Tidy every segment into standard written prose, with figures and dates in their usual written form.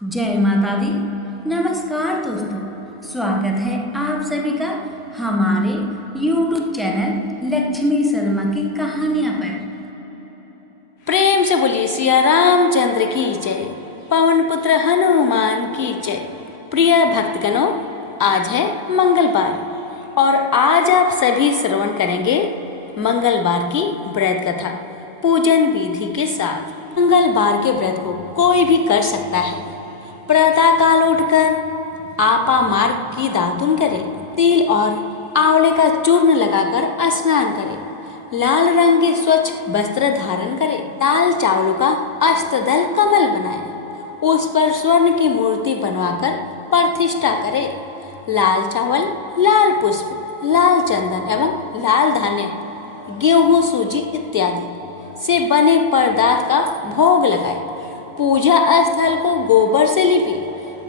जय माता दी। नमस्कार दोस्तों, स्वागत है आप सभी का हमारे YouTube चैनल लक्ष्मी शर्मा की कहानियाँ पर। प्रेम से बोलिए सिया रामचंद्र की जय, पवन पुत्र हनुमान की जय। प्रिय भक्तगणों, आज है मंगलवार और आज आप सभी श्रवण करेंगे मंगलवार की व्रत कथा पूजन विधि के साथ। मंगलवार के व्रत को कोई भी कर सकता है। प्रातः काल उठकर आपा मार्ग की दातुन करें, तिल और आंवले का चूर्ण लगाकर स्नान करें, लाल रंग के स्वच्छ वस्त्र धारण करें, लाल चावलों का अष्टदल कमल बनाएं, उस पर स्वर्ण की मूर्ति बनवाकर प्रतिष्ठा करें। लाल चावल, लाल पुष्प, लाल चंदन एवं लाल धान्य, गेहूं, सूजी इत्यादि से बने पदार्थ का भोग लगाएं। पूजा स्थल को गोबर से लिपि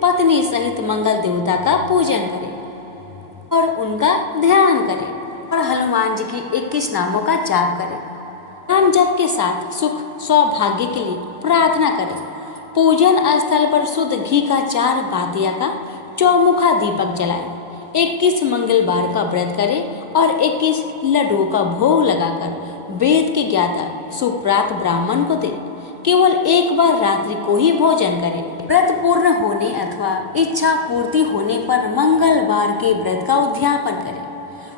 पत्नी सहित मंगल देवता का पूजन करें और उनका ध्यान करें और हनुमान जी की 21 नामों का जाप करें। नाम जप के साथ सुख सौभाग्य के लिए प्रार्थना करें। पूजन स्थल पर शुद्ध घी का 4 बातिया का चौमुखा दीपक जलाएं। 21 मंगलवार का व्रत करें और 21 लड्डुओं का भोग लगाकर वेद के ज्ञाता सुप्रात ब्राह्मण को दें। केवल एक बार रात्रि को ही भोजन करें। व्रत पूर्ण होने अथवा इच्छा पूर्ति होने पर मंगलवार के व्रत का उद्यापन करें।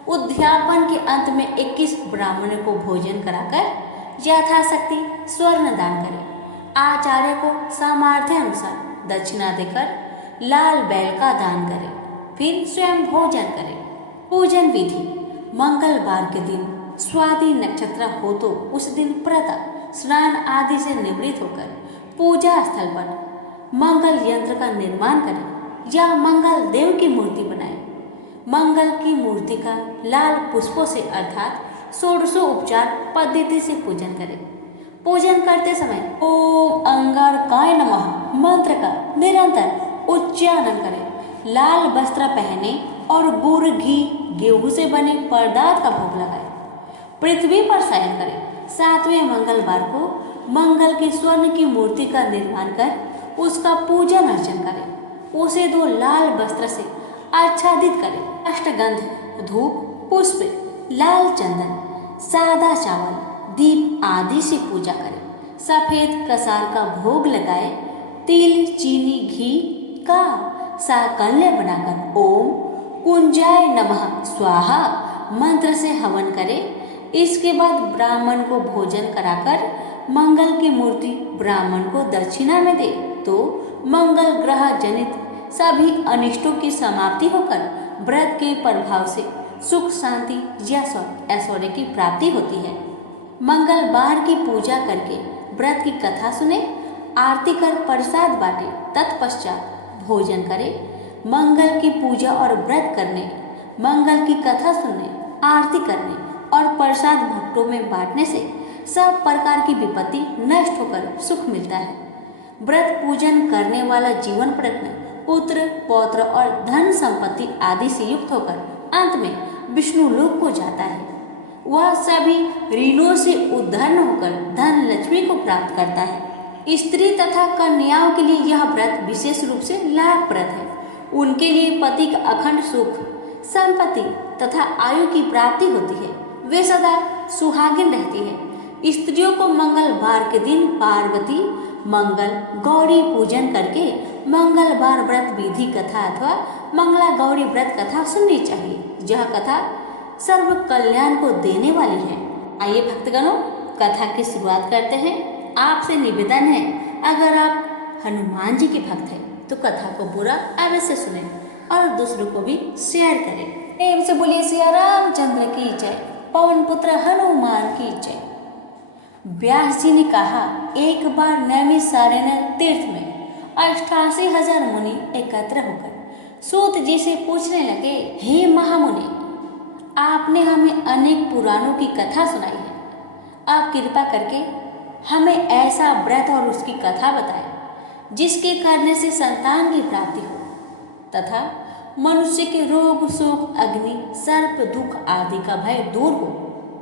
उद्यापन के अंत में 21 ब्राह्मणों को भोजन कराकर यथाशक्ति स्वर्ण दान करें। आचार्य को सामर्थ्य अनुसार दक्षिणा देकर लाल बैल का दान करें, फिर स्वयं भोजन करें। पूजन विधि: मंगलवार के दिन स्वाति नक्षत्र हो तो उस दिन प्रातः स्नान आदि से निवृत्त होकर पूजा स्थल पर मंगल यंत्र का निर्माण करें या मंगल देव की मूर्ति बनाएं। मंगल की मूर्ति का लाल पुष्पों से अर्थात षोडशोपचार पद्धति से पूजन करें। पूजन करते समय ओम अंगारकाय नमः मंत्र का निरंतर उच्चारण करें। लाल वस्त्र पहने और गुड़, घी, गेहूं से बने पदार्थ का भोग लगाएं। पृथ्वी पर शयन करें। 7वें मंगलवार को मंगल की स्वर्ण की मूर्ति का निर्माण कर उसका पूजन अर्चन करें। उसे 2 लाल वस्त्र से आच्छादित करें। अष्टगंध, धूप, पुष्प, लाल चंदन, सादा चावल, दीप आदि से पूजा करें। सफेद कसार का भोग लगाए। तिल, चीनी, घी का साकल्य बनाकर ओम कुंजाय नमः स्वाहा मंत्र से हवन करें। इसके बाद ब्राह्मण को भोजन कराकर मंगल की मूर्ति ब्राह्मण को दक्षिणा में दे तो मंगल ग्रह जनित सभी अनिष्टों की समाप्ति होकर व्रत के प्रभाव से सुख, शांति या ऐश्वर्य की प्राप्ति होती है। मंगलवार की पूजा करके व्रत की कथा सुने, आरती कर प्रसाद बांटे, तत्पश्चात भोजन करें। मंगल की पूजा और व्रत करने, मंगल की कथा सुनने, आरती करने और प्रसाद भक्तों में बांटने से सब प्रकार की विपत्ति नष्ट होकर सुख मिलता है। व्रत पूजन करने वाला जीवन प्रत्न पुत्र, पौत्र और धन संपत्ति आदि से युक्त होकर अंत में विष्णु लोक को जाता है। वह सभी ऋणों से उद्धार होकर धन लक्ष्मी को प्राप्त करता है। स्त्री तथा कन्याओं के लिए यह व्रत विशेष रूप से लाभप्रद है। उनके लिए पति का अखंड सुख, संपत्ति तथा आयु की प्राप्ति होती है। वे सदा सुहागिन रहती है। स्त्रियों को मंगलवार के दिन पार्वती, मंगल, गौरी पूजन करके मंगलवार व्रत विधि कथा अथवा मंगला गौरी व्रत कथा सुननी चाहिए। यह कथा सर्व कल्याण को देने वाली है। आइए भक्तगणों, कथा की शुरुआत करते हैं। आपसे निवेदन है, अगर आप हनुमान जी के भक्त हैं तो कथा को पूरा अवश्य सुने और दूसरों को भी शेयर करें। प्रेम से बोलिए सिया रामचंद्र की जय, पवन पुत्र हनुमान की जय। व्यास जी ने कहा, एक बार नैमिषारण्य तीर्थ में 88,000 मुनि एकत्र होकर सूत जी से पूछने लगे, हे महामुनि, आपने हमें अनेक पुराणों की कथा सुनाई है। आप कृपा करके हमें ऐसा व्रत और उसकी कथा बताएं जिसके करने से संतान की प्राप्ति हो तथा मनुष्य के रोग, शोक, अग्नि, सर्प, दुख आदि का भय दूर हो।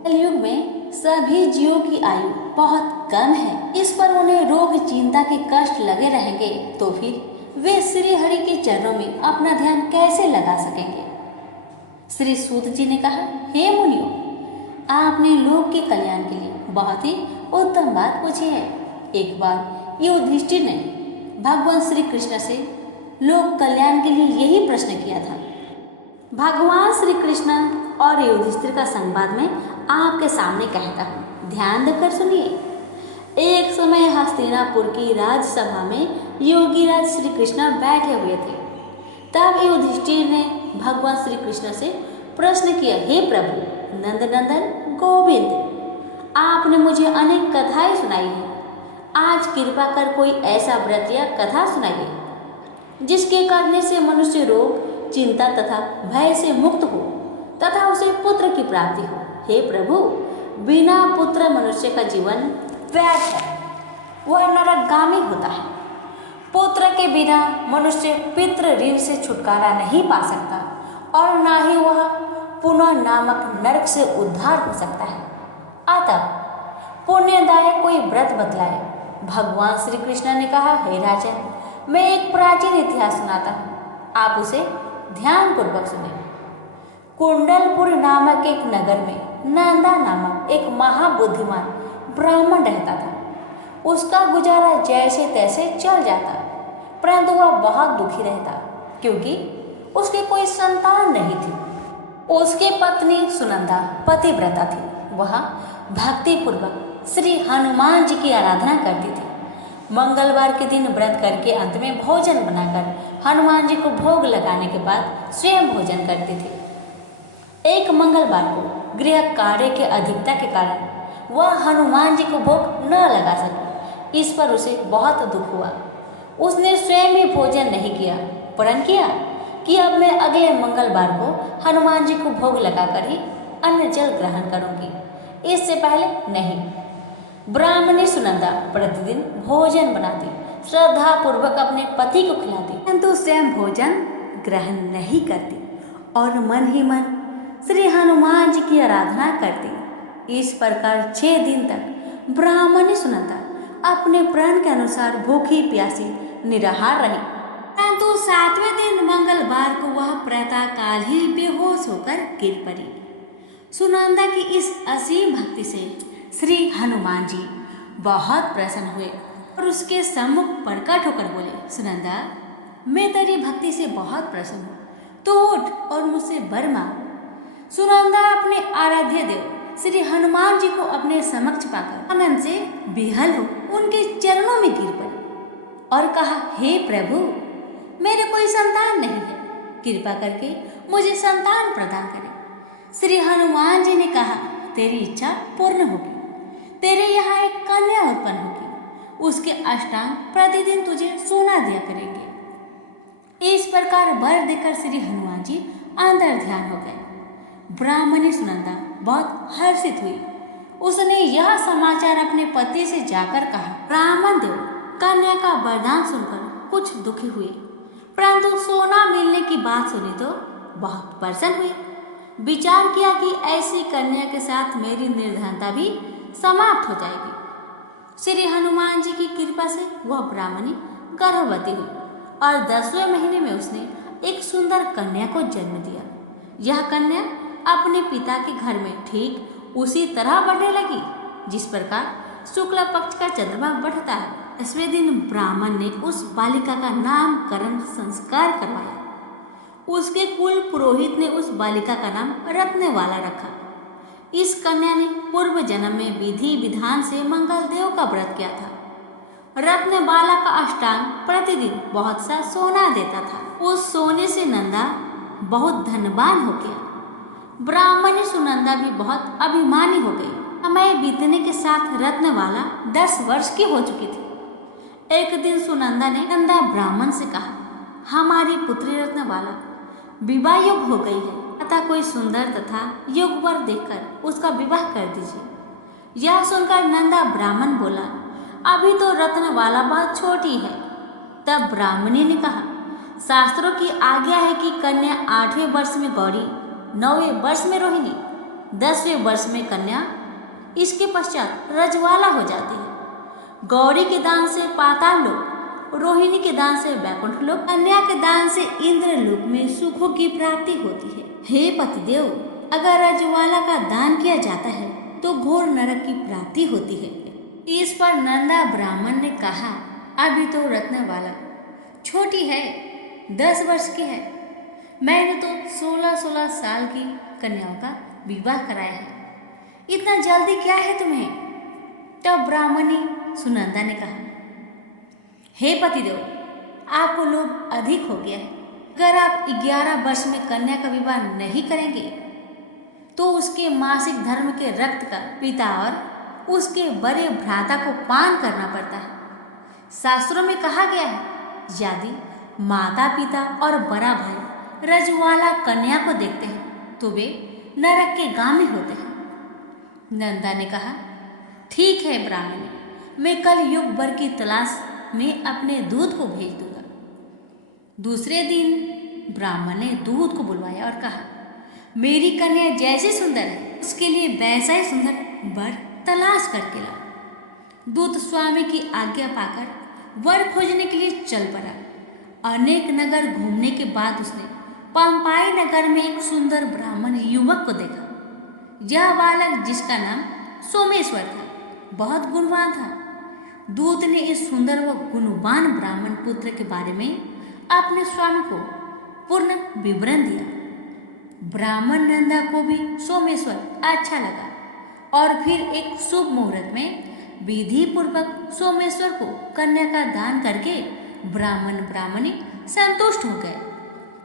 कलयुग में सभी जीवों की आयु बहुत कम है। इस पर उन्हें रोग, चिंता के कष्ट लगे रहेंगे तो फिर वे श्री हरि के चरणों में अपना ध्यान कैसे लगा सकेंगे? श्री सूत जी ने कहा, हे मुनियों, आपने लोक के कल्याण के लिए बहुत ही उत्तम बात पूछी है। एक बार युधिष्ठिर ने भगवान श्री कृष्ण से लोक कल्याण के लिए यही प्रश्न किया था। भगवान श्री कृष्ण और युधिष्ठिर का संवाद में आपके सामने कहता हूँ, ध्यान देकर सुनिए। एक समय हस्तिनापुर की राजसभा में योगीराज श्री कृष्ण बैठे हुए थे। तब युधिष्ठिर ने भगवान श्री कृष्ण से प्रश्न किया, हे प्रभु नंदनंदन गोविंद, आपने मुझे अनेक कथाएं सुनाई हैं। आज कृपा कर कोई ऐसा व्रत या कथा सुनाइए जिसके करने से मनुष्य रोग, चिंता तथा भय से मुक्त हो तथा उसे पुत्र की प्राप्ति हो। हे प्रभु, बिना पुत्र मनुष्य का जीवन व्यर्थ है, वह नरकगामी होता है। पुत्र के बिना मनुष्य पितृ ऋण से छुटकारा नहीं पा सकता और ना ही वह पुनः नामक नरक से उद्धार हो सकता है। अतः पुण्यदायक कोई व्रत बतलाए। भगवान श्री कृष्ण ने कहा, हे राजन, मैं एक प्राचीन इतिहास सुनाता हूँ, आप उसे ध्यानपूर्वक सुने। कुंडलपुर नामक एक नगर में नंदा नामक एक महाबुद्धिमान ब्राह्मण रहता था। उसका गुजारा जैसे तैसे चल जाता, परंतु वह बहुत दुखी रहता क्योंकि उसकी कोई संतान नहीं थी। उसकी पत्नी सुनंदा पतिव्रता थी। वह भक्तिपूर्वक श्री हनुमान जी की आराधना करती थी। मंगलवार के दिन व्रत करके अंत में भोजन बनाकर हनुमान जी को भोग लगाने के बाद स्वयं भोजन करती थी। एक मंगलवार को गृह कार्य के अधिकता के कारण वह हनुमान जी को भोग न लगा सकी। इस पर उसे बहुत दुख हुआ। उसने स्वयं भी भोजन नहीं किया, प्रण किया कि अब मैं अगले मंगलवार को हनुमान जी को भोग लगाकर ही अन्न जल ग्रहण करूंगी, इससे पहले नहीं। ब्राह्मणी सुनंदा प्रतिदिन भोजन बनाती, श्रद्धा पूर्वक अपने पति को खिलाती, किंतु स्वयं भोजन ग्रहण नहीं करती और मन ही मन श्री हनुमान जी की आराधना करती। इस प्रकार 6 दिन तक ब्राह्मणी सुनंदा अपने प्रण के अनुसार भूखी प्यासी निराहार रही। परंतु 7वें दिन मंगलवार को वह प्रातः काल ही बेहोश होकर गिर पड़ी। सुनंदा की इस असीम भक्ति से श्री हनुमान जी बहुत प्रसन्न हुए और उसके सम्मुख प्रकट होकर बोले, सुनंदा, मैं तेरी भक्ति से बहुत प्रसन्न हूँ, तो उठ और मुझसे वर मांग। सुनंदा अपने आराध्य देव श्री हनुमान जी को अपने समक्ष पाकर आनंद से बेहल हो उनके चरणों में गिर पड़ी और कहा, हे प्रभु, मेरे कोई संतान नहीं है, कृपा करके मुझे संतान प्रदान करें। श्री हनुमान जी ने कहा, तेरी इच्छा पूर्ण होगी, तेरे यहाँ एक कन्या उत्पन्न होगी, उसके अष्टांग प्रतिदिन तुझे सोना दिया करेंगे। इस प्रकार वर देकर श्री हनुमान जी अंतर ध्यान हो गए। ब्राह्मणी सुनंदा बहुत हर्षित हुई। उसने यह समाचार अपने पति से जाकर कहा। ब्राह्मण देव कन्या का वरदान सुनकर कुछ दुखी हुए, परंतु सोना मिलने की बात सुनी तो बहुत प्रसन्न हुए। विचार किया कि ऐसी कन्या के साथ मेरी निर्धनता भी समाप्त हो जाएगी। श्री हनुमान जी की कृपा से वह ब्राह्मणी गर्भवती हुई और 10वें महीने में उसने एक सुंदर कन्या को जन्म दिया। यह कन्या अपने पिता के घर में ठीक उसी तरह बढ़ने लगी जिस प्रकार शुक्ल पक्ष का चंद्रमा बढ़ता है। 10वें दिन ब्राह्मण ने उस बालिका का नामकरण संस्कार करवाया। उसके कुल पुरोहित ने उस बालिका का नाम रत्नवाला रखा। इस कन्या ने पूर्व जन्म में विधि विधान से मंगल देव का व्रत किया था। रत्नबाला का अष्टांग प्रतिदिन बहुत सा सोना देता था। उस सोने से नंदा बहुत धनवान हो गया। ब्राह्मणी सुनंदा भी बहुत अभिमानी हो गई। समय बीतने के साथ रत्नवाला 10 वर्ष की हो चुकी थी। एक दिन सुनंदा ने नंदा ब्राह्मण से कहा, हमारी पुत्री रत्नवाला विवाह योग हो गई है, अतः कोई सुंदर तथा योग्य वर देखकर उसका विवाह कर दीजिए। यह सुनकर नंदा ब्राह्मण बोला, अभी तो रत्नवाला बहुत छोटी है। तब ब्राह्मणी ने कहा, शास्त्रों की आज्ञा है कि कन्या 8वें वर्ष में गौरी, 9वें वर्ष में रोहिणी, 10वें वर्ष में कन्या, इसके पश्चात रजवाला हो जाती है। गौरी के दान से पाताल लोक रोहिणी के दान से वैकुंठ लोक, कन्या के दान से इंद्र लोक में सुखों की प्राप्ति होती है। हे पतिदेव, अगर रजवाला का दान किया जाता है तो घोर नरक की प्राप्ति होती है। इस पर नंदा ब्राह्मण ने कहा, अभी तो रत्नवाला छोटी है, 10 वर्ष की है। मैंने तो 16-16 साल की कन्याओं का विवाह कराया है, इतना जल्दी क्या है तुम्हें? तब ब्राह्मणी सुनंदा ने कहा, हे पतिदेव, आपको लोभ अधिक हो गया है। अगर आप 11 वर्ष में कन्या का विवाह नहीं करेंगे तो उसके मासिक धर्म के रक्त का पिता और उसके बड़े भ्राता को पान करना पड़ता है। शास्त्रों में कहा गया है, यदि माता पिता और बड़ा भाई रजवाला कन्या को देखते हैं तो वे नरक के गामी होते हैं। नंदा ने कहा, ठीक है ब्राह्मण, मैं कल युग भर की तलाश में अपने दूध को भेज दूंगा। दूसरे दिन ब्राह्मण ने दूध को बुलवाया और कहा, मेरी कन्या जैसी सुंदर है उसके लिए वैसा ही सुंदर वर तलाश करके ला। दूत स्वामी की आज्ञा पाकर वर खोजने के लिए चल पड़ा। अनेक नगर घूमने के बाद उसने पंपाई नगर में एक सुंदर ब्राह्मण युवक को देखा। यह बालक, जिसका नाम सोमेश्वर था, बहुत गुणवान था। दूत ने इस सुंदर व गुणवान ब्राह्मण पुत्र के बारे में अपने स्वामी को पूर्ण विवरण दिया। ब्राह्मण नंदा को भी सोमेश्वर अच्छा लगा और फिर एक शुभ मुहूर्त में विधि पूर्वक सोमेश्वर को कन्या का दान करके ब्राह्मणी संतुष्ट हो गए।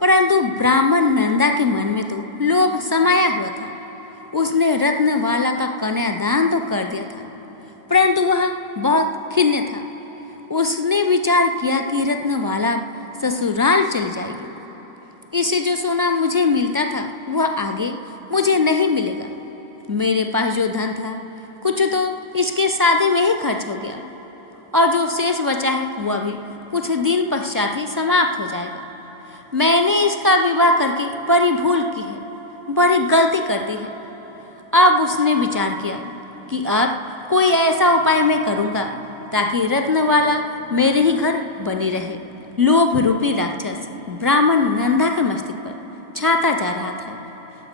परंतु ब्राह्मण नंदा के मन में तो लोभ समाया हुआ था। उसने रत्नवाला का कन्यादान तो कर दिया था, परंतु वह बहुत खिन्न था। उसने विचार किया कि रत्नवाला ससुराल चली जाएगी, इससे जो सोना मुझे मिलता था वह आगे मुझे नहीं मिलेगा। मेरे पास जो धन था कुछ तो इसके शादी में ही खर्च हो गया, और जो शेष बचा है वह भी कुछ दिन पश्चात ही समाप्त हो जाएगा। मैंने इसका विवाह करके बड़ी भूल की है, बड़ी गलती कर दी है। अब उसने विचार किया कि अब कोई ऐसा उपाय मैं करूँगा ताकि रत्नवाला मेरे ही घर बनी रहे। लोभ रूपी राक्षस ब्राह्मण नंदा के मस्तिष्क पर छाता जा रहा था।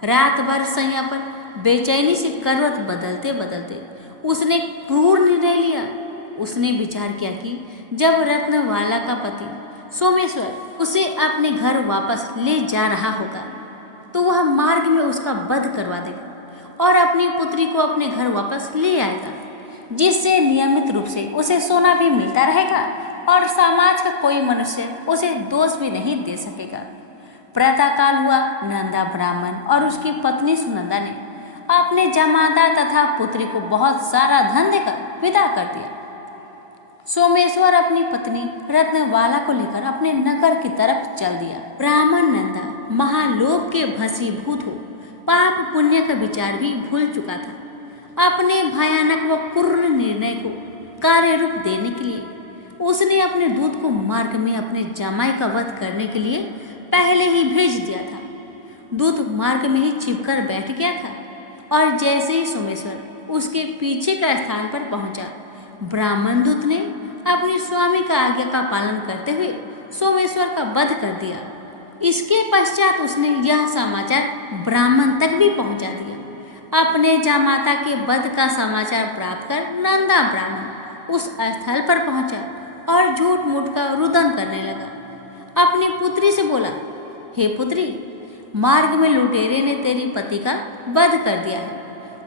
रात भर सैया पर बेचैनी से करवट बदलते बदलते उसने क्रूर निर्णय लिया। उसने विचार किया कि जब रत्नवाला का पति सोमेश्वर उसे अपने घर वापस ले जा रहा होगा तो वह मार्ग में उसका वध करवा देगा और अपनी पुत्री को अपने घर वापस ले आएगा, जिससे नियमित रूप से उसे सोना भी मिलता रहेगा और समाज का कोई मनुष्य उसे दोष भी नहीं दे सकेगा। प्रातःकाल हुआ। नंदा ब्राह्मण और उसकी पत्नी सुनंदा ने अपने जमाता तथा पुत्री को बहुत सारा धन देकर विदा कर दिया। सोमेश्वर अपनी पत्नी रत्नवाला को लेकर अपने नगर की तरफ चल दिया। ब्राह्मण नंदा महालोभ के भस्मीभूत हो पाप पुण्य का विचार भी भूल चुका था। अपने भयानक व पूर्ण निर्णय को कार्य रूप देने के लिए उसने अपने दूत को मार्ग में अपने जमाई का वध करने के लिए पहले ही भेज दिया था। दूत मार्ग में ही छिपकर बैठ गया था और जैसे ही सोमेश्वर उसके पीछे का स्थान पर पहुंचा, ब्राह्मण दूत ने अपने स्वामी का आज्ञा का पालन करते हुए सोमेश्वर का वध कर दिया। इसके पश्चात उसने यह समाचार ब्राह्मण तक भी पहुंचा दिया। अपने जामाता के वध का समाचार प्राप्त कर नंदा ब्राह्मण उस स्थल पर पहुंचा और झूठ मूठ का रुदन करने लगा। अपनी पुत्री से बोला, हे पुत्री, मार्ग में लुटेरे ने तेरी पति का वध कर दिया है।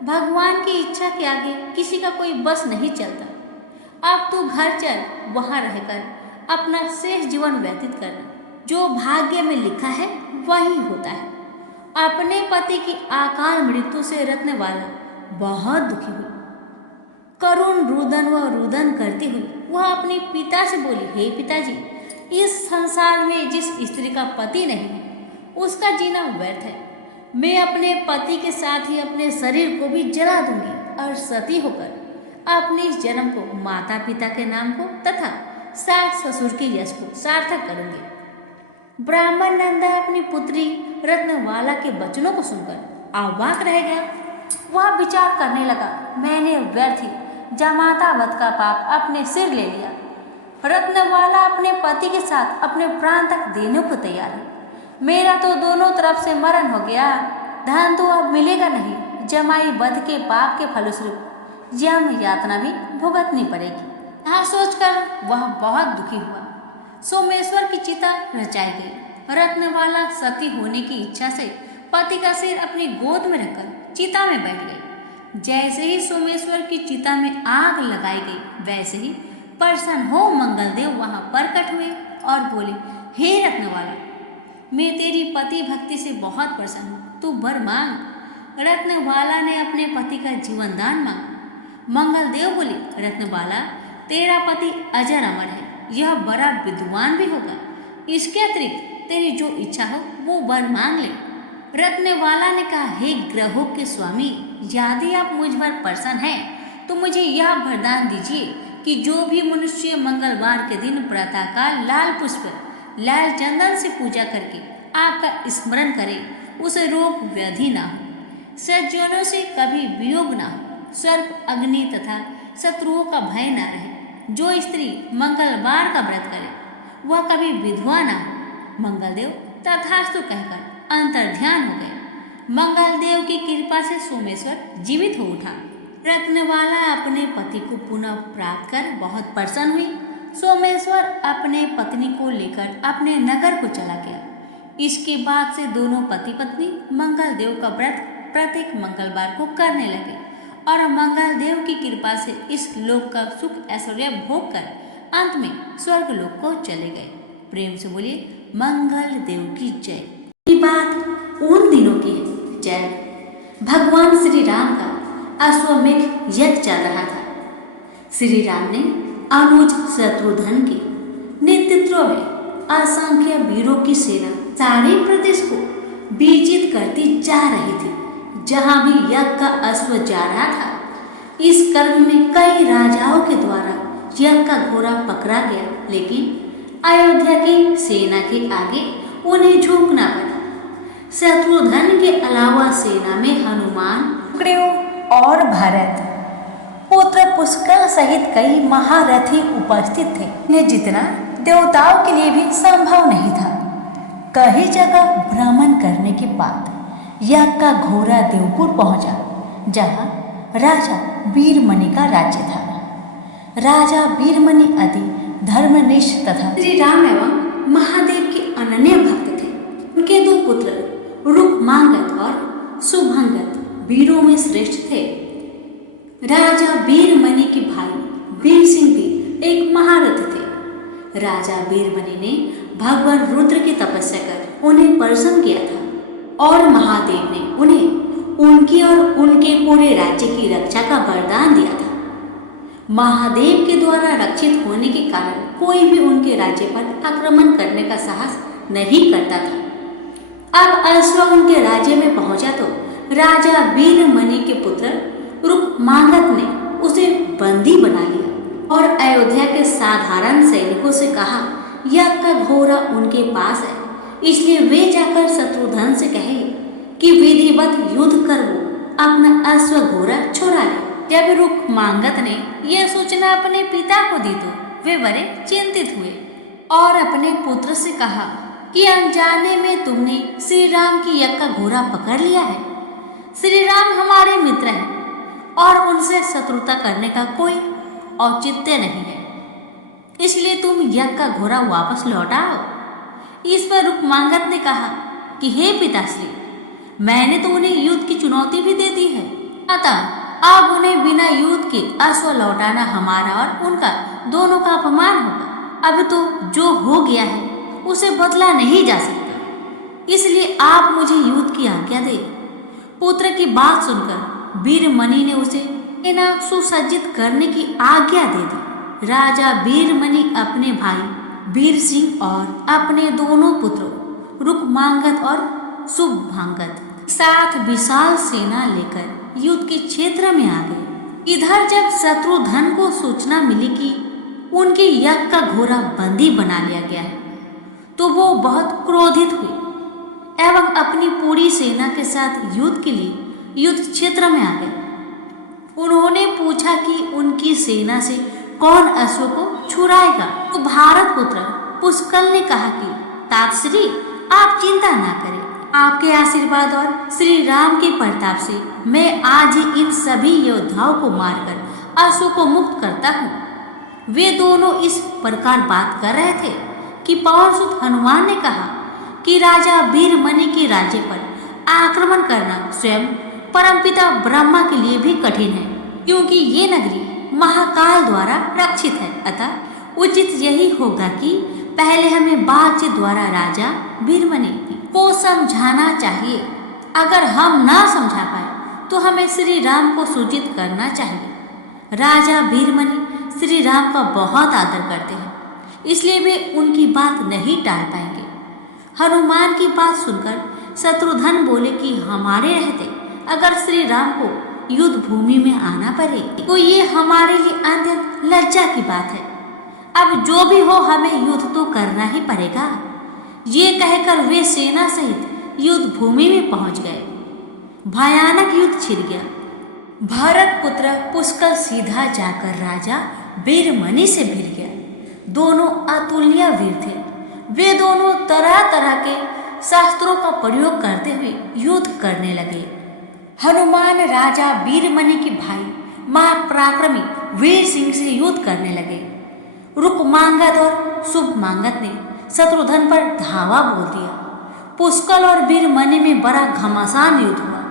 भगवान की इच्छा के आगे किसी का कोई बस नहीं चलता। अब तू घर चल, वहां रहकर अपना शेष जीवन व्यतीत करना। जो भाग्य में लिखा है वही होता है। अपने पति की अकाल मृत्यु से रत्नवाला बहुत दुखी हुई। करुण रुदन व रुदन करती हुई वह अपने पिता से बोली, हे पिताजी, इस संसार में जिस स्त्री का पति नहीं है उसका जीना व्यर्थ है। मैं अपने पति के साथ ही अपने शरीर को भी जला दूंगी और सती होकर अपने इस जन्म को माता पिता के नाम को तथा सास ससुर के यश को सार्थक करूंगी। ब्राह्मण नंदा अपनी पुत्री रत्नवाला के वचनों को सुनकर अवाक रह गया। वह विचार करने लगा, मैंने व्यर्थ ही जमाता वध का पाप अपने सिर ले लिया। रत्नवाला अपने पति के साथ अपने प्राण तक देने को तैयार है। मेरा तो दोनों तरफ से मरण हो गया, धन तो अब मिलेगा नहीं, जमाई वध के पाप के फलस्वरूप यम यातना भी भुगतनी पड़ेगी। यह सोचकर वह बहुत दुखी हुआ। सोमेश्वर की चिता रचाई गई। रत्नवाला सती होने की इच्छा से पति का सिर अपनी गोद में रखकर चिता में बैठ गई। जैसे ही सोमेश्वर की चिता में आग लगाई गई, वैसे ही प्रसन्न हो मंगलदेव वहां प्रकट हुए और बोले, हे रत्नवाला, मैं तेरी पति भक्ति से बहुत प्रसन्न हूँ, तू वर मांग। रत्नवाला ने अपने पति का जीवन दान मांगा। मंगलदेव बोले, रत्नवाला, तेरा पति अजर अमर है, यह बड़ा विद्वान भी होगा। इसके अतिरिक्त तेरी जो इच्छा हो वो वर मांग ले। रत्नवाला ने कहा, हे ग्रहों के स्वामी, यदि आप मुझ पर प्रसन्न हैं तो मुझे यह वरदान दीजिए कि जो भी मनुष्य मंगलवार के दिन प्रातःकाल लाल पुष्प लाल चंदन से पूजा करके आपका स्मरण करे, उसे रोग व्याधि ना हो, सज्जनों से कभी वियोग ना हो, सर्प अग्नि तथा शत्रुओं का भय ना रहे। जो स्त्री मंगलवार का व्रत करे वह कभी विधवा ना हो। मंगलदेव तथास्तु कहकर अंतर्ध्यान हो गए। मंगलदेव की कृपा से सोमेश्वर जीवित हो उठा। रत्नवाला अपने पति को पुनः प्राप्त कर बहुत प्रसन्न हुई। सोमेश्वर अपने पत्नी को लेकर अपने नगर को चला गया। इसके बाद से दोनों पति पत्नी मंगलदेव का व्रत प्रत्येक मंगलवार को करने लगे और मंगलदेव की कृपा से इस लोक का सुख ऐश्वर्य भोग कर अंत में स्वर्ग लोक को चले गए। प्रेम से बोलिए मंगल देव की जय। ये बात उन दिनों की है जय भगवान श्री राम का अश्वमेध यज्ञ चल रहा था। श्री राम ने अनुज शत्रुघ्न के नेतृत्व में असंख्य वीरों की सेना सारे प्रदेश को विजित करती जा रही थी। जहां भी यज्ञ का अश्व जा रहा था, इस कर्म में कई राजाओं के द्वारा यज्ञ का घोड़ा पकड़ा गया, लेकिन अयोध्या की सेना के आगे उन्हें झुकना पड़ा। शत्रुघ्न के अलावा सेना में हनुमान, सुग्रीव और भरत पुत्र पुष्कर सहित कई महारथी उपस्थित थे। इन्हें जितना देवताओं के लिए भी संभव नहीं था। कई जगह भ्रमण करने के बाद यज्ञ का घोड़ा देवपुर पहुंचा, जहां राजा वीरमणि का राज्य था। राजा वीरमणि अति धर्मनिष्ठ तथा श्री राम एवं महादेव के अनन्य भक्त थे। उनके दो पुत्र रुक्मांगद और शुभंगद वीरों में श्रेष्ठ थे। राजा वीरमणि के भाई वीर सिंह भी एक महारथ थे। राजा वीरमणि ने भगवान रुद्र की तपस्या कर उन्हें प्रसन्न किया था और महादेव ने उन्हें उनकी और उनके पूरे राज्य की रक्षा का वरदान दिया था। महादेव के द्वारा रक्षित होने के कारण कोई भी उनके राज्य पर आक्रमण करने का साहस नहीं करता था। अब अश्व उनके राज्य में पहुंचा तो राजा वीरमणि के पुत्र रुक्मांगद ने उसे बंदी बना लिया और अयोध्या के साधारण सैनिकों से कहा, यज्ञ का घोड़ा उनके पास है, इसलिए वे जाकर शत्रुघ्न से कहे कि विधिवत युद्ध कर वो अपना अश्व घोड़ा छुड़ा ले। जब रुक्मांगद ने यह सूचना अपने पिता को दी तो वे बड़े चिंतित हुए और अपने पुत्र से कहा कि अनजाने में तुमने श्री राम की यज्ञ का घोड़ा पकड़ लिया है। श्री राम हमारे मित्र हैं और उनसे शत्रुता करने का कोई औचित्य नहीं है, इसलिए तुम यज्ञ का घोड़ा वापस लौटाओ। इस पर रुक्मांगद ने कहा कि हे पिताश्री, मैंने तो उन्हें युद्ध की चुनौती भी दे दी है, अतः अब उन्हें बिना युद्ध के अश्व लौटाना हमारा और उनका दोनों का अपमान होगा। अब तो जो हो गया है उसे बदला नहीं जा सकता, इसलिए आप मुझे युद्ध की आज्ञा दे। पुत्र की बात सुनकर वीरमणि ने उसे सेना सुसज्जित करने की आज्ञा दे दी। राजा वीरमणि अपने भाई वीर सिंह और अपने दोनों पुत्रों रुक्मांगद और शुभंगद साथ विशाल सेना लेकर युद्ध के क्षेत्र में आ गए। इधर जब शत्रुघ्न को सूचना मिली कि उनके यज्ञ का घोड़ा बंदी बना लिया गया है, तो वो बहुत क्रोधित हुए एवं अपनी पूरी सेना के साथ युद्ध के लिए युद्ध क्षेत्र में आ गए। उन्होंने पूछा कि उनकी सेना से कौन अश्व को छुड़ाएगा। तो भारत पुत्र पुष्कल ने कहा कि तातश्री आप चिंता ना करें, आपके आशीर्वाद और श्री राम के प्रताप से मैं आज ही इन सभी योद्धाओं को मारकर असुर को मुक्त करता हूँ। वे दोनों इस प्रकार बात कर रहे थे कि पवनसुत हनुमान ने कहा कि राजा वीरमणि के राज्य पर आक्रमण करना स्वयं परमपिता ब्रह्मा के लिए भी कठिन है, क्योंकि ये नगरी महाकाल द्वारा रक्षित है। अतः उचित यही होगा कि पहले हमें बातचीत द्वारा राजा वीरमणि को समझाना चाहिए। अगर हम ना समझा पाए तो हमें श्री राम को सूचित करना चाहिए। राजा वीरमणि श्री राम का बहुत आदर करते हैं, इसलिए वे उनकी बात नहीं टाल पाएंगे। हनुमान की बात सुनकर शत्रुघ्न बोले कि हमारे रहते अगर श्री राम को युद्ध भूमि में आना पड़े तो ये हमारे लिए अत्यंत लज्जा की बात है। अब जो भी हो हमें युद्ध तो करना ही पड़ेगा। ये कहकर वे सेना सहित युद्ध भूमि में पहुंच गए। भयानक युद्ध छिड़ गया। भरत पुत्र पुष्कल सीधा जाकर राजा वीरमणि से भिड़ गया। दोनों अतुलनीय वीर थे। वे दोनों तरह तरह के शस्त्रों का प्रयोग करते हुए युद्ध करने लगे। हनुमान राजा वीरमणि के भाई महापराक्रमी वीर सिंह से युद्ध करने लगे। रुकमांगद और शुभमांगद ने शत्रुघ्न पर धावा बोल दिया। पुष्कल और वीरमणि में बड़ा घमासान युद्ध हुआ।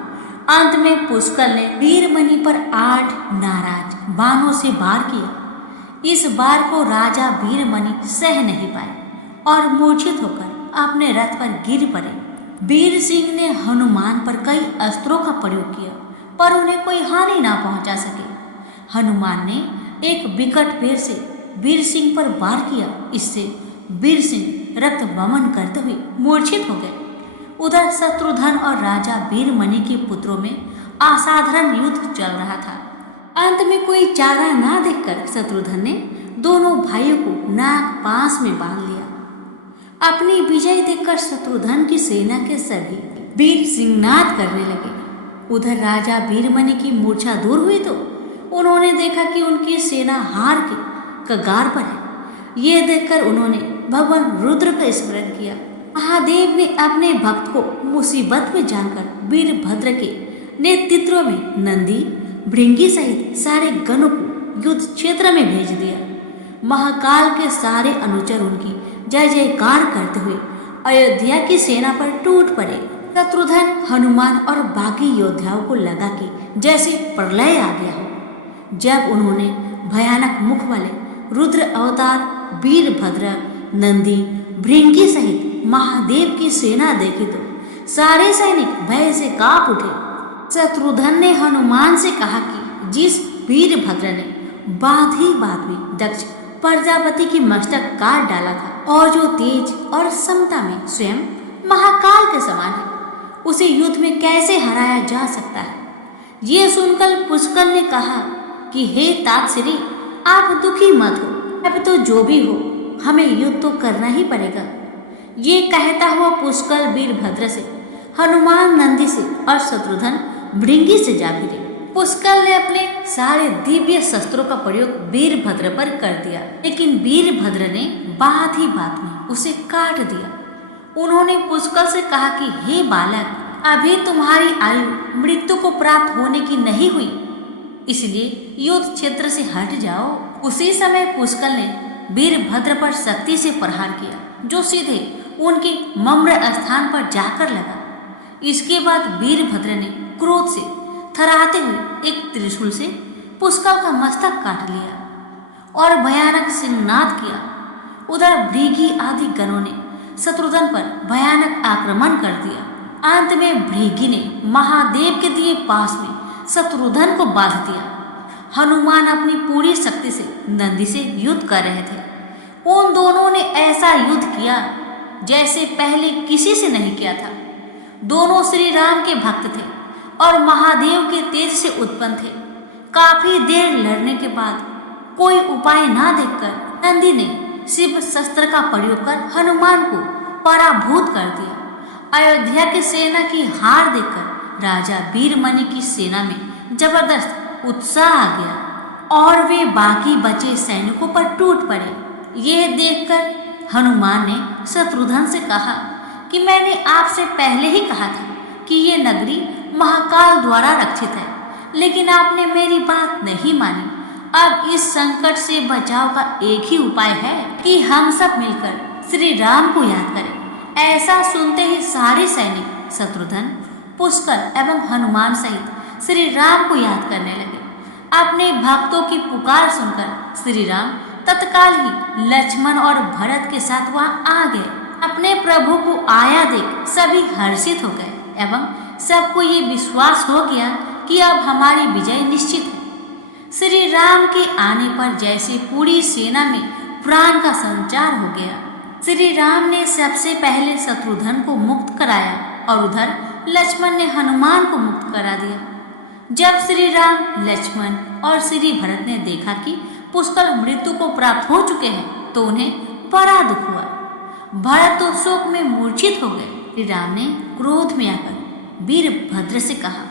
अंत में पुष्कल ने वीरमणि पर 8 नाराज बाणों से वार किया। इस बार को राजा वीरमणि सह नहीं पाए और मूर्छित होकर अपने रथ पर गिर पड़े। वीर सिंह ने हनुमान पर कई अस्त्रों का प्रयोग किया, पर उन्हें कोई हानि ना पहुंचा सके। हनुमान ने एक विकट पेड़ से वीर सिंह पर वार किया। इससे वीर सिंह रक्त वमन करते हुए मूर्छित हो गए। उधर शत्रुघ्न और राजा वीरमणि के पुत्रों में असाधारण युद्ध चल रहा था। अंत में कोई चारा ना देखकर शत्रुघ्न ने दोनों भाइयों को नाक पास में बांध लिया। अपनी विजय देखकर शत्रुघ्न की सेना के सभी वीर सिंहनाद करने लगे। उधर राजा वीरमणि की मूर्छा दूर हुई तो उन्होंने देखा कि उनकी सेना हार के कगार पर है। ये देखकर उन्होंने भगवान रुद्र का स्मरण किया। महादेव ने अपने भक्त को मुसीबत में जानकर वीरभद्र के नेतृत्व में नंदी भृंगी सहित सारे गणों को युद्ध क्षेत्र में भेज दिया। महाकाल के सारे अनुचर उनकी जय जयकार करते हुए अयोध्या की सेना पर टूट पड़े। शत्रुघ्न हनुमान और बाकी योद्धाओं को लगा कि जैसे प्रलय आ गया हो। जब उन्होंने भयानक मुख वाले रुद्र अवतार वीरभद्र नंदी भृंगी सहित महादेव की सेना देखी तो सारे सैनिक भय से कांप उठे। शत्रुघ्न ने हनुमान से कहा कि जिस वीरभद्र ने बात में दक्ष प्रजापति की मस्तक काट डाला था और जो तेज और समता में स्वयं महाकाल के समान है, उसे युद्ध में कैसे हराया जा सकता है। ये सुनकर पुष्कल ने कहा कि हे तातश्री आप दुखी मत हो, अब तो जो भी हो हमें युद्ध तो करना ही पड़ेगा। ये कहता हुआ पुष्कल वीरभद्र से, हनुमान नंदी से और शत्रुघ्न भृंगी से जा भिड़े। पुष्कल ने अपने सारे दिव्य शस्त्रों का प्रयोग वीरभद्र पर कर दिया, लेकिन वीरभद्र ने बात में उसे काट दिया। उन्होंने पुष्कल से कहा कि हे बालक, अभी तुम्हारी आयु मृत्यु को प्राप्त होने की नहीं हुई, इसलिए युद्ध क्षेत्र से हट जाओ। उसी समय पुष्कल ने वीरभद्र पर शक्ति से प्रहार किया, जो सीधे उनके मम्र स्थान पर जाकर लगा। इसके बाद वीरभद्र ने क्रोध से थराते हुए एक त्रिशूल से पुष्कल का मस्तक काट लिया और भयानक सिंहनाद किया। उधर भृगी आदि गणों ने शत्रुघ्न पर भयानक आक्रमण कर दिया। अंत में भृगी ने महादेव के दिए पास में शत्रुघ्न को बांध दिया। हनुमान अपनी पूरी शक्ति से नंदी से युद्ध कर रहे थे। उन दोनों ने ऐसा युद्ध किया जैसे पहले किसी से नहीं किया था। दोनों श्री राम के भक्त थे और महादेव के तेज से उत्पन्न थे। काफी देर लड़ने के बाद कोई उपाय ना देखकर नंदी ने शिव शस्त्र का प्रयोग कर हनुमान को पराभूत कर दिया। अयोध्या की सेना की हार देखकर राजा वीरमणि की सेना में जबरदस्त उत्साह आ गया। और वे बाकी बचे सैनिकों पर टूट पड़े। यह देखकर हनुमान ने शत्रुघ्न से कहा कि मैंने आपसे पहले ही कहा था कि ये नगरी महाकाल द्वारा रक्षित है, लेकिन आपने मेरी बात नहीं मानी। अब इस संकट से बचाव का एक ही उपाय है कि हम सब मिलकर श्री राम को याद करें। ऐसा सुनते ही सारे सैनिक शत्रुघ्न, पुष्कर एवं हनुमान सहित श्री राम को याद करने लगे। अपने भक्तों की पुकार सुनकर श्री राम तत्काल ही लक्ष्मण और भरत के साथ वहां आ गए। अपने प्रभु को आया देख सभी हर्षित हो गए एवं सबको ये विश्वास हो गया कि अब हमारी विजय निश्चित है। श्री राम के आने पर जैसे पूरी सेना में प्राण का संचार हो गया। श्री राम ने सबसे पहले शत्रुघ्न को मुक्त कराया और उधर लक्ष्मण ने हनुमान को मुक्त करा दिया। जब श्री राम, लक्ष्मण और श्री भरत ने देखा कि पुष्कर मृत्यु को प्राप्त हो चुके हैं तो उन्हें बड़ा दुख हुआ। भरत तो शोक में मूर्छित हो गए। श्री राम ने क्रोध में आकर वीरभद्र से कहा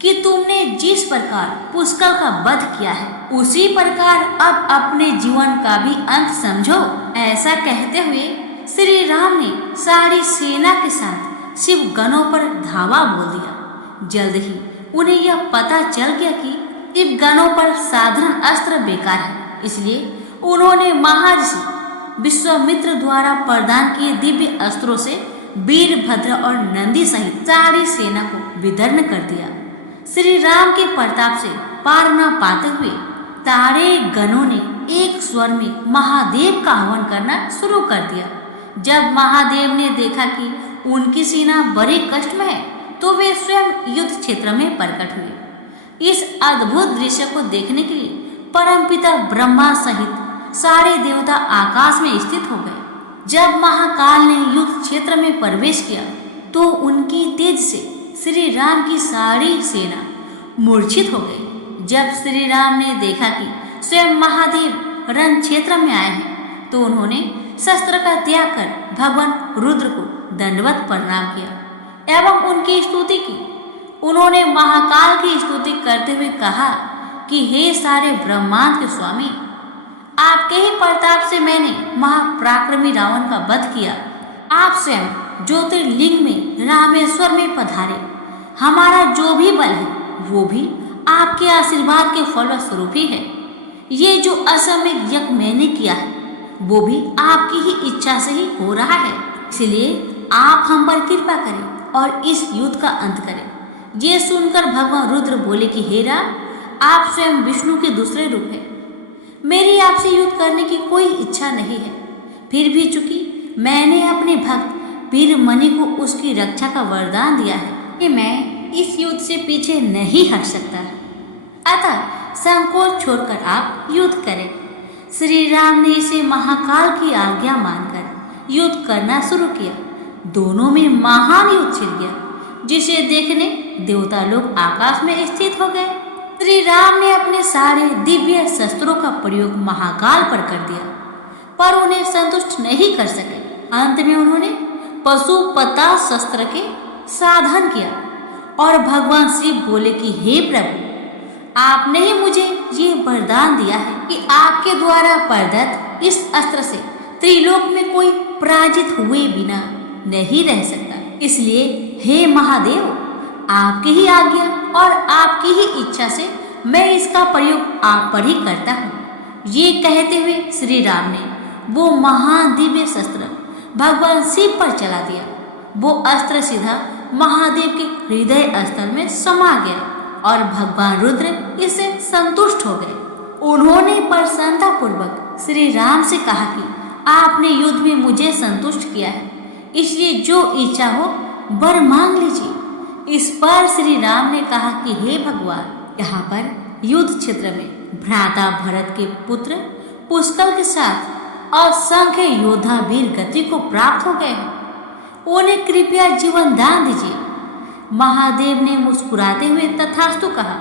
कि तुमने जिस प्रकार पुष्कर का वध किया है उसी प्रकार अब अपने जीवन का भी अंत समझो। ऐसा कहते हुए श्री राम ने सारी सेना के साथ शिव गणों पर धावा बोल दिया। जल्द ही उन्हें यह पता चल गया कि शिव गणों पर साधारण अस्त्र बेकार है, इसलिए उन्होंने महाऋषि विश्वामित्र द्वारा प्रदान किए दिव्य अस्त्रों से वीरभद्र और नंदी सहित सारी सेना को विदर्न कर दिया। श्री राम के प्रताप से पार न पाते हुए सारे गणों ने एक स्वर में महादेव का हवन करना शुरू कर दिया। जब महादेव ने देखा कि उनकी सेना बड़े कष्ट में है तो वे स्वयं युद्ध क्षेत्र में प्रकट हुए। इस अद्भुत दृश्य को देखने के लिए परमपिता ब्रह्मा सहित सारे देवता आकाश में स्थित हो गए। जब महाकाल ने युद्ध क्षेत्र में प्रवेश किया तो उनकी तेज से श्री राम की सारी सेना मूर्छित हो गई। जब श्री राम ने देखा कि स्वयं महादेव रण क्षेत्र में आए हैं तो उन्होंने शस्त्र का त्याग कर भगवान रुद्र को दंडवत प्रणाम किया एवं उनकी स्तुति की। उन्होंने महाकाल की स्तुति करते हुए कहा कि हे सारे ब्रह्मांड के स्वामी, आपके ही प्रताप से मैंने महापराक्रमी रावण का वध किया। आप स्वयं ज्योतिर्लिंग में रामेश्वर में पधारे। हमारा जो भी बल है वो भी आपके आशीर्वाद के फलस्वरूप ही है। ये जो असमय यज्ञ मैंने किया है वो भी आपकी ही इच्छा से ही हो रहा है, इसलिए आप हम पर कृपा करें और इस युद्ध का अंत करें। ये सुनकर भगवान रुद्र बोले कि हे राम, आप स्वयं विष्णु के दूसरे रूप हैं। मेरी आपसे युद्ध करने की कोई इच्छा नहीं है, फिर भी चूंकि मैंने अपने भक्त वीरमणि को उसकी रक्षा का वरदान दिया है कि मैं इस युद्ध से पीछे नहीं हट सकता, अतः संकोच छोड़कर आप युद्ध करें। श्री राम ने इसे महाकाल की आज्ञा मानकर युद्ध करना शुरू किया। दोनों में महान युद्ध छिड़ गया, जिसे देखने देवता लोग आकाश में स्थित हो गए। श्री राम ने अपने सारे दिव्य शस्त्रों का प्रयोग महाकाल पर कर दिया, पर उन्हें संतुष्ट नहीं कर सके। अंत में उन्होंने पशुपता शस्त्र के साधन किया और भगवान शिव बोले कि हे प्रभु, आपने ही मुझे ये वरदान दिया है कि आपके द्वारा प्रदत्त इस अस्त्र से त्रिलोक में कोई पराजित हुए बिना नहीं रह सकता। इसलिए हे महादेव, आपकी ही आज्ञा और आपकी ही इच्छा से मैं इसका प्रयोग आप पर ही करता हूँ। ये कहते हुए श्री राम ने वो महान दिव्य शस्त्र भगवान शिव पर चला दिया। वो अस्त्र सीधा महादेव के हृदय स्थल में समा गया और भगवान रुद्र इससे संतुष्ट हो गए। उन्होंने प्रसन्नता पूर्वक श्री राम से कहा कि आपने युद्ध में मुझे संतुष्ट किया है, इसलिए जो इच्छा हो वर मांग लीजिए। इस पर श्री राम ने कहा कि हे भगवान, यहाँ पर युद्ध क्षेत्र में भ्राता भरत के पुत्र पुष्कर के साथ असंख्य योद्धा वीर गति को प्राप्त हो गए हैं, उन्हें कृपया जीवन दान दीजिए। महादेव ने मुस्कुराते हुए तथास्तु कहा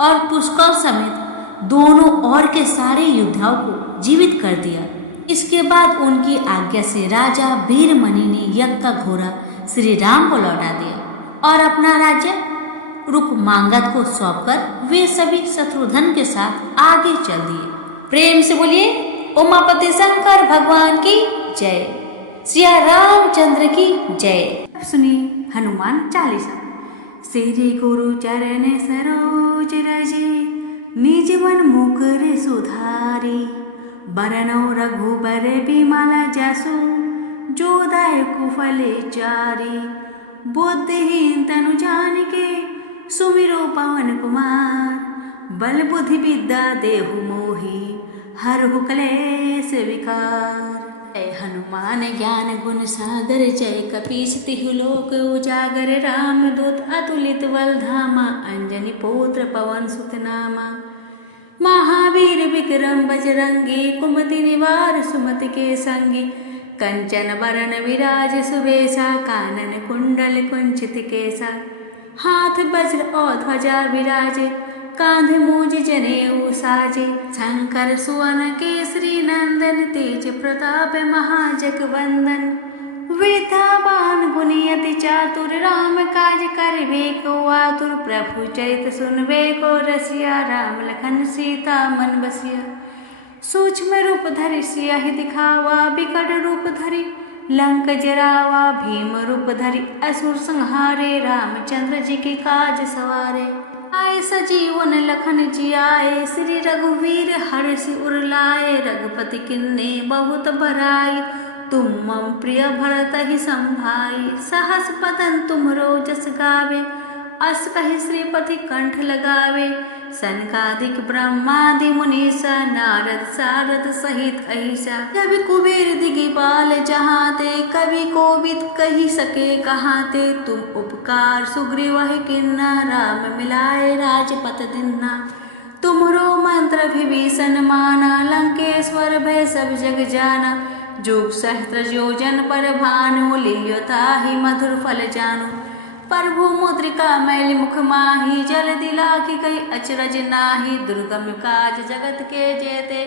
और पुष्कर समेत दोनों ओर के सारे योद्धाओं को जीवित कर दिया। इसके बाद उनकी आज्ञा से राजा वीरमणि ने यज्ञ का घोड़ा श्री राम को लौटा दिया और अपना राज्य रुक मांगत को सौंपकर वे सभी शत्रुघ्न के साथ आगे चल दिए। प्रेम से बोलिए उमापति शंकर भगवान की जय, सिया रामचंद्र की जय। सुनिए हनुमान चालीसा। श्री गुरु चरण सरोज रजे, निज मन मुकुर सुधारी, बरनौ रघुबर बिमल जसु, जो दायक फल चारी। बुद्धिहीन तनु जानिके, सुमिरो पवन कुमार, बल बुद्धि विद्या देहु मोहि, हरहु क्लेश विकार। जय हनुमान ज्ञान गुण सागर, जय कपीस तिहु लोक उजागर। रामदूत अतुलित बल धामा, अंजनी पुत्र पवन सुत नामा। महावीर विक्रम बजरंगी, कुमति निवार सुमति के संगी। कंचन बरन विराज सुबेसा, कानन कुंडल कुंचित केसा। हाथ वज्र और ध्वजा विराजे, कांधे मूज जनेऊ साजे। शंकर सुवन केसरी नंदन, तेज प्रताप महाजगवंदन। विद्यावान गुणी अति चातुर, राम काज करिबे को आतुर। प्रभु चरित सुनबे को रसिया, राम लखन सीता मन बसिया। सूक्ष्म रूप धरि सियहि दिखावा, बिकट रूप धरि लंक जरावा। भीम रूप धरि असुर संहारे, रामचंद्र जी के काज सवारे। आए सजीवन लखन जियाए, श्री रघुवीर हर्षि उर लाए। रघुपति किन्ने बहुत बड़ाई, तुम मम प्रिय भरत ही संभाई। सहस बदन तुमरो जस गावे, अस कहि श्रीपति कंठ लगावे। सनकादिक ब्रह्मादि मुनीसा, नारद सारद सहित अहिसा। कवि कुबेर दिगिपाल जहाते, कवि कोविद कही सके कहाते। तुम उपकार सुग्रीव किन्ना, राम मिलाए राजपत दिन्ना। तुमरो मंत्र विभीषण माना, लंकेश्वर भय सब जग जाना। जुग सहस्त्र योजन पर भानु, लियो ताहि मधुर फल जानु। प्रभु मुद्रिका मैल मुख माही, जल दिला की गई अचरज नाही। दुर्गम काज जगत के जेते,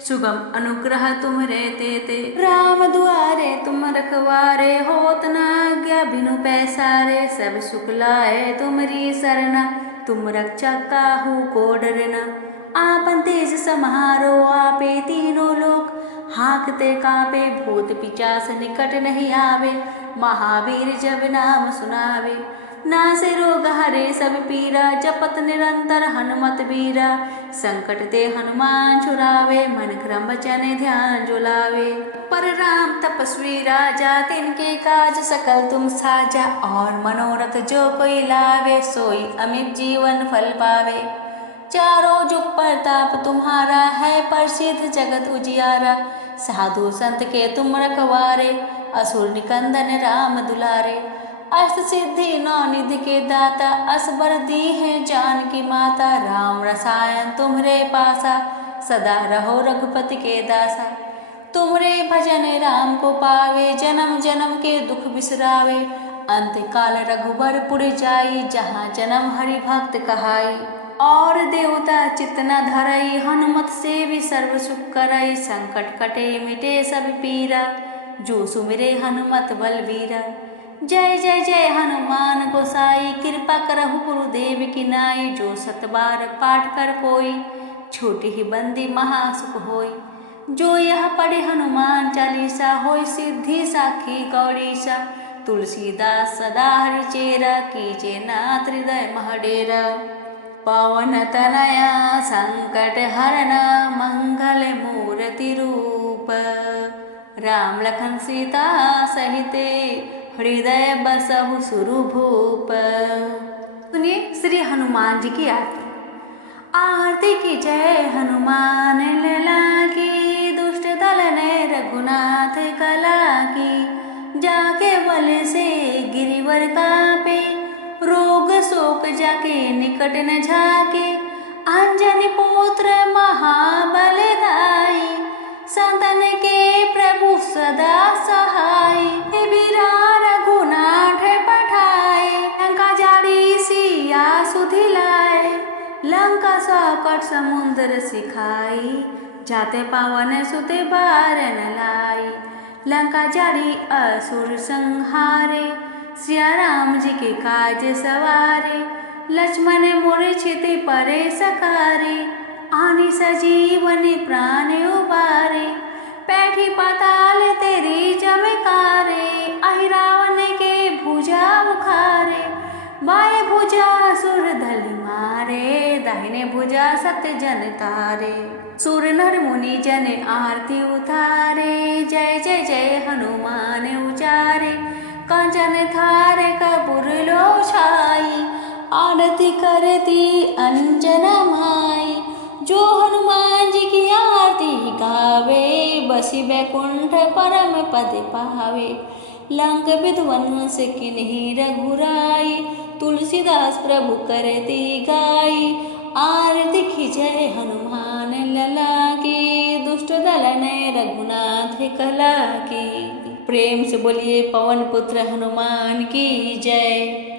सुगम अनुग्रह तुम रे तेते। राम दुआरे तुम रखवारे, होत न आज्ञा बिनु पैसारे। सब सुख लाए तुमरी सरना, तुम रक्षा काहू को डरना। आपन तेज समारो आपे, तीनों लोक हाँकते कापे। भूत पिचास निकट नहीं आवे, महावीर जब नाम सुनावे। नासे रोग हरे सब पीरा, जपत निरंतर हनुमत बीरा। संकट ते हनुमान छुड़ावे, मन क्रम वचन ध्यान जुलावे। पर राम तपस्वी राजा, तिनके काज सकल तुम साजा। और मनोरथ जो कोई लावे, सोई अमित जीवन फल पावे। चारों जुग प्रताप तुम्हारा है, प्रसिद्ध जगत उजियारा। साधु संत के तुम रखवारे, असुर निकंदन राम दुलारे। अष्ट सिद्धि नौ निधि के दाता, असबर दी है जान की माता। राम रसायन तुम्हरे पासा, सदा रहो रघुपति के दासा। तुमरे भजन राम को पावे, जन्म जन्म के दुख बिसरावे। अंत काल रघुबर पुर जाई, जहाँ जन्म हरि भक्त कहाई। और देवता चितना धरई, हनुमत से भी सर्व सुख करई। संकट कटे मिटे सब पीरा, जो सुमिरे हनुमत बलवीरा। जय जय जय हनुमान गोसाई, कृपा करहु गुरुदेव की नाई। जो सतबार पाठ कर कोई, छोटी ही बंदी महासुख होई। जो यह पढ़े हनुमान चालीसा, होय सिद्धि साखी गौरीसा। तुलसीदास सदा हरि चेरा, कीजे नाथ हृदय महडेरा। पवन तनया संकट हरण, मंगल मूर्ति रूप। राम लखन सीता सहिते, हृदय बसहु सुरभूप। सुनिए श्री हनुमान जी की आरती। आरती की जय हनुमान लला की, दुष्ट दल ने रघुनाथ कला की। जाके बल से गिरिवर कापे, रोग शोक जाके निकट न झाके। अंजनी पुत्र महाबल दाई, संतन के प्रभु सदा सहाय। बीरा रघुनाथ पठाए, लंका जारी सिया सुधिलाए। लंका साकट समुद्र सिखाई, जाते पावन सुते बार न लाई। लंका जारी असुर संहारे, सिया राम जी के काज सवारे। लक्ष्मण मूर्छित परे सकारे, आनि सजीवन प्राण उबारे। पैठी पाताल तेरी चमकारे, अहि रावण के भुजा उखारे। बाएं भुजा सुर धल मारे, दाहिने भुजा सत्य जन तारे। सुर नर मुनि जन आरती उतारे, जय जय जय हनुमान उचारे। कंचन थारे कपूर लो छाई, आरती करती अंजना माई। जो हनुमान जी की आरती गावे, बसी बैकुंठ परम पद पावे। लंक विध्वंस किन्हीं रघुराई, तुलसीदास प्रभु करती गाई। आरती की जय हनुमान लला की, दुष्ट दलन रघुनाथ कला की। प्रेम से बोलिए पवन पुत्र हनुमान की जय।